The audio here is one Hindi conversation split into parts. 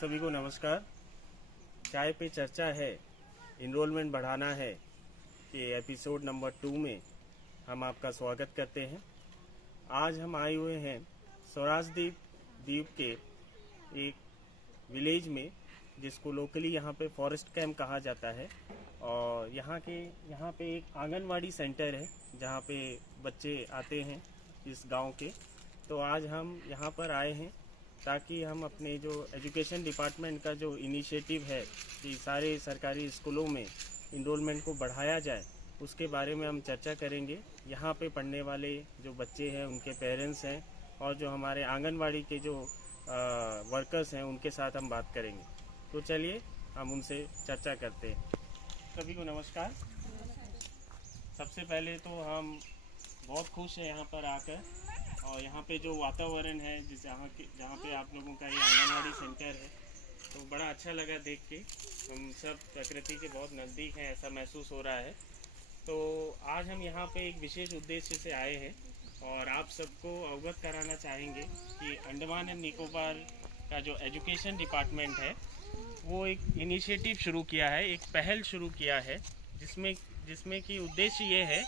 सभी को नमस्कार। चाय पे चर्चा है, इनरोलमेंट बढ़ाना है कि एपिसोड नंबर 2 में हम आपका स्वागत करते हैं। आज हम आए हुए हैं स्वराजद्वीप द्वीप के एक विलेज में, जिसको लोकली यहाँ पे फॉरेस्ट कैंप कहा जाता है। और यहाँ पे एक आंगनवाड़ी सेंटर है जहाँ पे बच्चे आते हैं इस गांव के। तो आज हम यहाँ पर आए हैं ताकि हम अपने जो एजुकेशन डिपार्टमेंट का जो इनिशिएटिव है कि सारे सरकारी स्कूलों में इनरोलमेंट को बढ़ाया जाए, उसके बारे में हम चर्चा करेंगे। यहाँ पे पढ़ने वाले जो बच्चे हैं, उनके पेरेंट्स हैं और जो हमारे आंगनवाड़ी के जो वर्कर्स हैं, उनके साथ हम बात करेंगे। तो चलिए हम उनसे चर्चा करते हैं। सभी को नमस्कार। सबसे पहले तो हम बहुत खुश हैं यहाँ पर आकर, और यहाँ पे जो वातावरण है जहाँ पे आप लोगों का ये आंगनवाड़ी सेंटर है, तो बड़ा अच्छा लगा देख के। हम सब प्रकृति के बहुत नज़दीक हैं, ऐसा महसूस हो रहा है। तो आज हम यहाँ पे एक विशेष उद्देश्य से आए हैं और आप सबको अवगत कराना चाहेंगे कि अंडमान एंड निकोबार का जो एजुकेशन डिपार्टमेंट है, वो एक इनिशिएटिव शुरू किया है, एक पहल शुरू किया है, जिसमें कि उद्देश्य ये है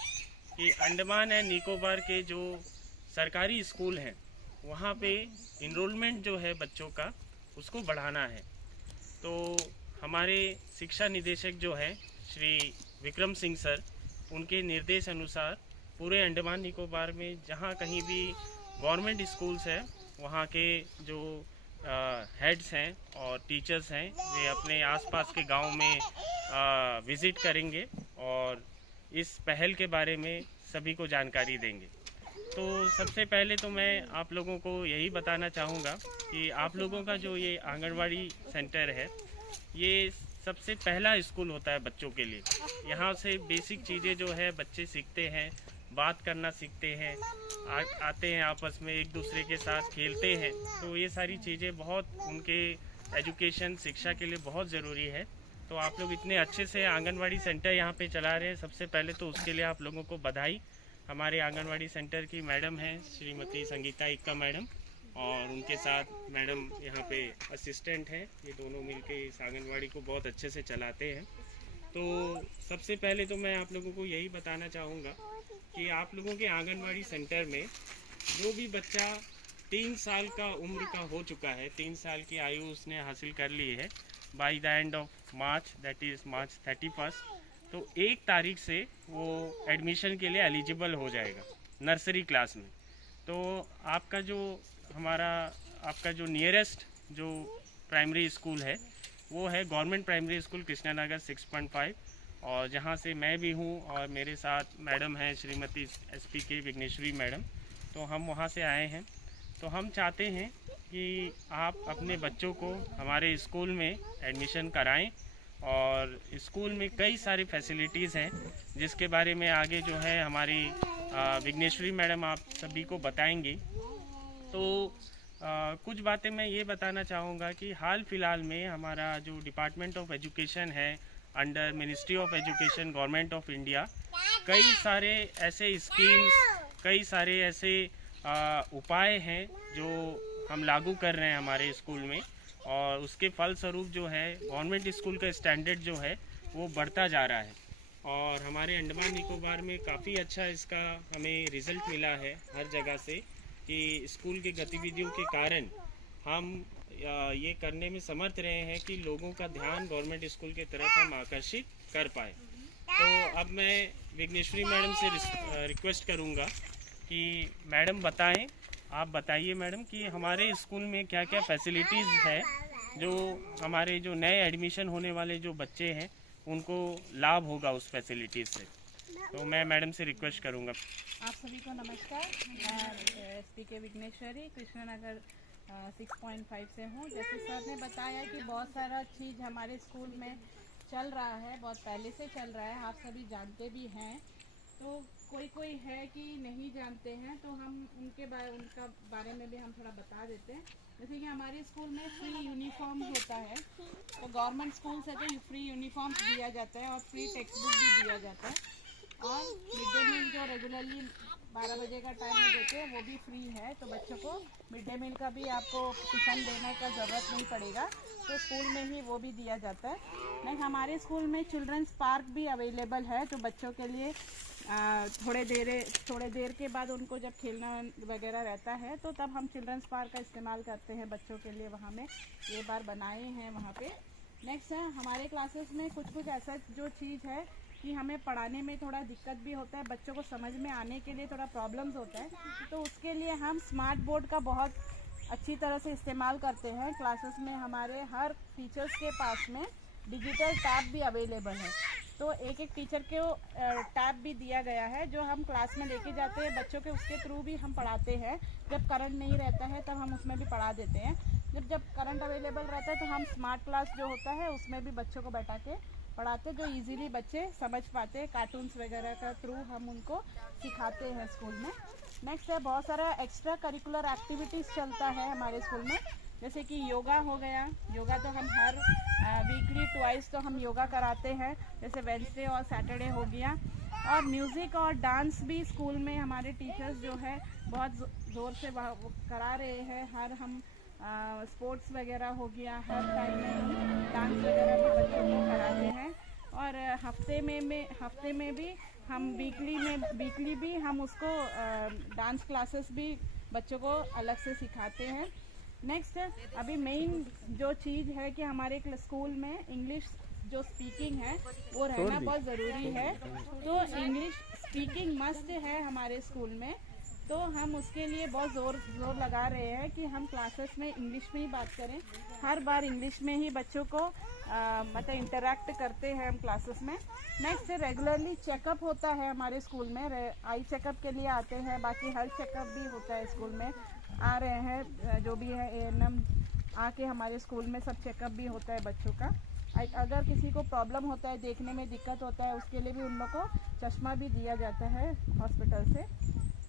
कि अंडमान एंड निकोबार के जो सरकारी स्कूल हैं, वहाँ पे इनरोलमेंट जो है बच्चों का, उसको बढ़ाना है। तो हमारे शिक्षा निदेशक जो हैं श्री विक्रम सिंह सर, उनके निर्देश अनुसार पूरे अंडमान निकोबार में जहाँ कहीं भी गवर्नमेंट स्कूल्स हैं, वहाँ के जो हेड्स हैं और टीचर्स हैं, वे अपने आसपास के गांव में विज़िट करेंगे और इस पहल के बारे में सभी को जानकारी देंगे। तो सबसे पहले तो मैं आप लोगों को यही बताना चाहूँगा कि आप लोगों का जो ये आंगनवाड़ी सेंटर है, ये सबसे पहला स्कूल होता है बच्चों के लिए। यहाँ से बेसिक चीज़ें जो है बच्चे सीखते हैं, बात करना सीखते हैं, आते हैं आपस में एक दूसरे के साथ खेलते हैं। तो ये सारी चीज़ें बहुत उनके एजुकेशन शिक्षा के लिए बहुत ज़रूरी है। तो आप लोग इतने अच्छे से आंगनवाड़ी सेंटर यहाँ पे चला रहे हैं, सबसे पहले तो उसके लिए आप लोगों को बधाई। हमारे आंगनवाड़ी सेंटर की मैडम हैं श्रीमती संगीता इक्का मैडम, और उनके साथ मैडम यहाँ पे असिस्टेंट हैं। ये दोनों मिलके इस आंगनवाड़ी को बहुत अच्छे से चलाते हैं। तो सबसे पहले तो मैं आप लोगों को यही बताना चाहूँगा कि आप लोगों के आंगनवाड़ी सेंटर में जो भी बच्चा 3 साल का उम्र का हो चुका है, 3 साल की आयु उसने हासिल कर ली है by the end of March, that is March 31, तो 1 तारीख से वो एडमिशन के लिए एलिजिबल हो जाएगा नर्सरी क्लास में। तो आपका जो नियरेस्ट जो प्राइमरी स्कूल है, वो है government primary school Krishna Nagar 6.5, और जहाँ से मैं भी हूँ और मेरे साथ मैडम हैं श्रीमती SPK विघ्नेश्वरी मैडम। तो हम वहाँ से आए हैं। तो हम चाहते हैं कि आप अपने बच्चों को हमारे स्कूल में एडमिशन कराएं, और स्कूल में कई सारी फैसिलिटीज़ हैं जिसके बारे में आगे जो है हमारी विघ्नेश्वरी मैडम आप सभी को बताएंगी। तो कुछ बातें मैं ये बताना चाहूँगा कि हाल फिलहाल में हमारा जो डिपार्टमेंट ऑफ एजुकेशन है under ministry of education government of India, कई सारे ऐसे स्कीम्स, कई सारे ऐसे उपाय हैं जो हम लागू कर रहे हैं हमारे स्कूल में, और उसके फलस्वरूप जो है गवर्नमेंट स्कूल का स्टैंडर्ड जो है वो बढ़ता जा रहा है। और हमारे अंडमान निकोबार में काफ़ी अच्छा इसका हमें रिज़ल्ट मिला है हर जगह से, कि स्कूल की गतिविधियों के कारण हम ये करने में समर्थ रहे हैं कि लोगों का ध्यान गवर्नमेंट स्कूल की तरफ हम आकर्षित कर पाए। तो अब मैं विघ्नेश्वरी मैडम से रिक्वेस्ट करूँगा कि मैडम बताएं, आप बताइए मैडम कि हमारे स्कूल में क्या क्या फैसिलिटीज़ है जो हमारे जो नए एडमिशन होने वाले जो बच्चे हैं उनको लाभ होगा उस फैसिलिटीज़ से। तो मैं मैडम से रिक्वेस्ट करूँगा। आप सभी को नमस्कार। मैं SPK विघ्नेश्वरी कृष्णा नगर 6.5 से हूँ। जैसे सर ने बताया कि बहुत सारा चीज़ हमारे स्कूल में चल रहा है, बहुत पहले से चल रहा है, आप सभी जानते भी हैं। तो कोई है कि नहीं जानते हैं, तो हम उनका बारे में भी हम थोड़ा बता देते हैं। जैसे कि हमारे स्कूल में फ्री यूनिफॉर्म होता है, तो गवर्नमेंट स्कूल से तो फ्री यूनिफॉर्म दिया जाता है और फ्री टेक्स्ट बुक भी दिया जाता है, और मिड डे मील जो रेगुलरली 12 बजे का टाइम में देते हैं, वो भी फ्री है। तो बच्चों को मिड डे मील का भी आपको टिफ़िन देने का ज़रूरत नहीं पड़ेगा, तो स्कूल में ही वो भी दिया जाता है। नेक्स्ट हमारे स्कूल में चिल्ड्रंस पार्क भी अवेलेबल है, तो बच्चों के लिए थोड़े देर के बाद उनको जब खेलना वगैरह रहता है तो तब हम चिल्ड्रंस पार्क का इस्तेमाल करते हैं बच्चों के लिए। वहाँ में ये बार बनाए हैं वहाँ पे। नेक्स्ट है हमारे क्लासेस में कुछ ऐसा जो चीज़ है कि हमें पढ़ाने में थोड़ा दिक्कत भी होता है, बच्चों को समझ में आने के लिए थोड़ा प्रॉब्लम्स होता है, तो उसके लिए हम स्मार्ट बोर्ड का बहुत अच्छी तरह से इस्तेमाल करते हैं। क्लासेस में हमारे हर टीचर्स के पास में डिजिटल टैब भी अवेलेबल है, तो एक एक टीचर को टैब भी दिया गया है जो हम क्लास में लेके जाते हैं बच्चों के, उसके थ्रू भी हम पढ़ाते हैं। जब करंट नहीं रहता है तब हम उसमें भी पढ़ा देते हैं। जब करंट अवेलेबल रहता है तो हम स्मार्ट क्लास जो होता है उसमें भी बच्चों को बैठा के पढ़ाते, जो इजीली बच्चे समझ पाते हैं। कार्टून्स वगैरह का थ्रू हम उनको सिखाते हैं स्कूल में। नेक्स्ट है बहुत सारा एक्स्ट्रा करिकुलर एक्टिविटीज़ चलता है हमारे स्कूल में, जैसे कि योगा हो गया। योगा तो हम हर वीकली ट्वाइस तो हम योगा कराते हैं, जैसे वेडनेसडे और सैटरडे हो गया। और म्यूज़िक और डांस भी स्कूल में हमारे टीचर्स जो है बहुत ज़ोर से करा रहे हैं। हर हम स्पोर्ट्स वगैरह हो गया, हर टाइम में हम डांस वगैरह भी बच्चों को कराते हैं। और हफ्ते में भी हम वीकली भी हम उसको डांस क्लासेस भी बच्चों को अलग से सिखाते हैं। नेक्स्ट अभी मेन जो चीज़ है कि हमारे स्कूल में इंग्लिश जो स्पीकिंग है वो रहना बहुत ज़रूरी है, तो इंग्लिश स्पीकिंग मस्ट है हमारे स्कूल में। तो हम उसके लिए बहुत जोर लगा रहे हैं कि हम क्लासेस में इंग्लिश में ही बात करें, हर बार इंग्लिश में ही बच्चों को मतलब इंटरेक्ट करते हैं हम क्लासेस में। नेक्स्ट रेगुलरली चेकअप होता है हमारे स्कूल में, आई चेकअप के लिए आते हैं, बाकी हेल्थ चेकअप भी होता है स्कूल में। आ रहे हैं जो भी है ANM आके हमारे स्कूल में सब चेकअप भी होता है बच्चों का। अगर किसी को प्रॉब्लम होता है, देखने में दिक्कत होता है, उसके लिए भी उन लोग को चश्मा भी दिया जाता है हॉस्पिटल से।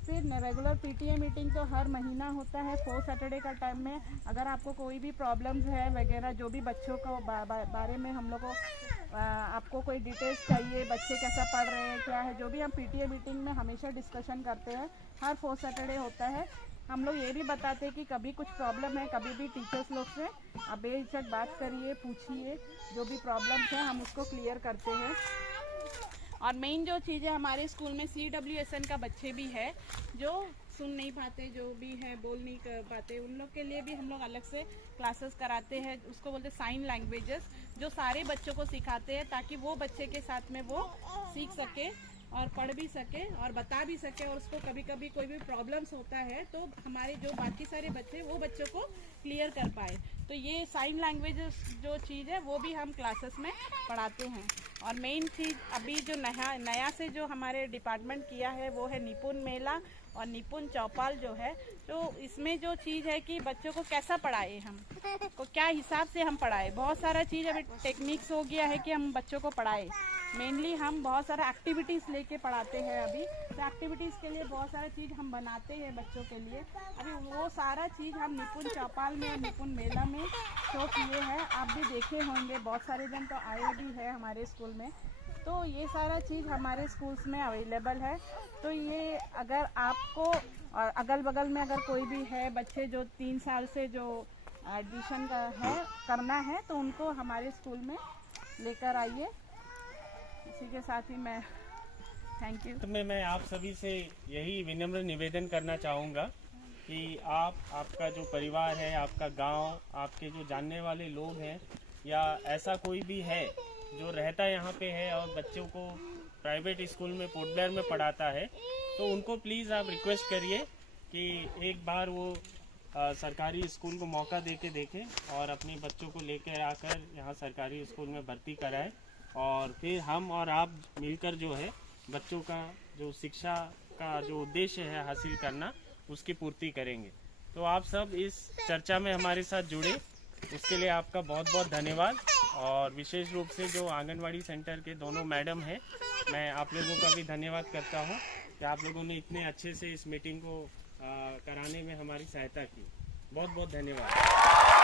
फिर रेगुलर PTA मीटिंग तो हर महीना होता है 4 सैटरडे का टाइम में। अगर आपको कोई भी प्रॉब्लम्स है वगैरह, जो भी बच्चों को बारे में हम लोग को आपको कोई डिटेल्स चाहिए, बच्चे कैसा पढ़ रहे हैं क्या है, जो भी हम PTA मीटिंग में हमेशा डिस्कशन करते हैं। हर 4 सैटरडे होता है। हम लोग ये भी बताते हैं कि कभी कुछ प्रॉब्लम है, कभी भी टीचर्स लोग से आप बेझिझक बात करिए, पूछिए, जो भी प्रॉब्लम्स हैं हम उसको क्लियर करते हैं। और मेन जो चीज़ है हमारे स्कूल में CWSN का बच्चे भी है जो सुन नहीं पाते, जो भी है बोल नहीं कर पाते, उन लोग के लिए भी हम लोग अलग से क्लासेस कराते हैं। उसको बोलते हैं साइन लैंग्वेजेस, जो सारे बच्चों को सिखाते हैं ताकि वो बच्चे के साथ में वो सीख सके और पढ़ भी सके और बता भी सके। और उसको कभी कभी कोई भी प्रॉब्लम्स होता है तो हमारे जो बाकी सारे बच्चे वो बच्चों को क्लियर कर पाए। तो ये साइन लैंग्वेजेस जो चीज़ है वो भी हम क्लासेस में पढ़ाते हैं। और मेन चीज़ अभी जो नया से जो हमारे डिपार्टमेंट किया है वो है निपुण मेला और निपुण चौपाल जो है। तो इसमें जो चीज़ है कि बच्चों को कैसा पढ़ाए, हम को क्या हिसाब से हम पढ़ाए, बहुत सारा चीज़ अभी टेक्निक्स हो गया है कि हम बच्चों को पढ़ाए। मेनली हम बहुत सारा एक्टिविटीज़ लेके पढ़ाते हैं अभी, तो एक्टिविटीज़ के लिए बहुत सारा चीज़ हम बनाते हैं बच्चों के लिए। अभी वो सारा चीज़ हम निपुण चौपाल में और निपुण मेला में शो किए हैं, आप भी देखे होंगे, बहुत सारे जन तो आए भी है हमारे स्कूल में। तो ये सारा चीज़ हमारे स्कूल्स में अवेलेबल है। तो ये अगर आपको और अगल बगल में अगर कोई भी है बच्चे जो 3 साल से जो एडमिशन करना है तो उनको हमारे स्कूल में लेकर आइए। इसी के साथ ही मैं थैंक यू। मैं आप सभी से यही विनम्र निवेदन करना चाहूँगा कि आपका जो परिवार है, आपका गांव, आपके जो जानने वाले लोग हैं या ऐसा कोई भी है जो रहता यहाँ पे है और बच्चों को प्राइवेट स्कूल में पोर्ट ब्लेयर में पढ़ाता है, तो उनको प्लीज़ आप रिक्वेस्ट करिए कि एक बार वो सरकारी स्कूल को मौका दे के देखें और अपने बच्चों को लेकर आकर यहाँ सरकारी स्कूल में भर्ती कराएं। और फिर हम और आप मिलकर जो है बच्चों का जो शिक्षा का जो उद्देश्य है हासिल करना, उसकी पूर्ति करेंगे। तो आप सब इस चर्चा में हमारे साथ जुड़े, उसके लिए आपका बहुत बहुत धन्यवाद। और विशेष रूप से जो आंगनवाड़ी सेंटर के दोनों मैडम हैं, मैं आप लोगों का भी धन्यवाद करता हूं कि आप लोगों ने इतने अच्छे से इस मीटिंग को कराने में हमारी सहायता की। बहुत बहुत धन्यवाद।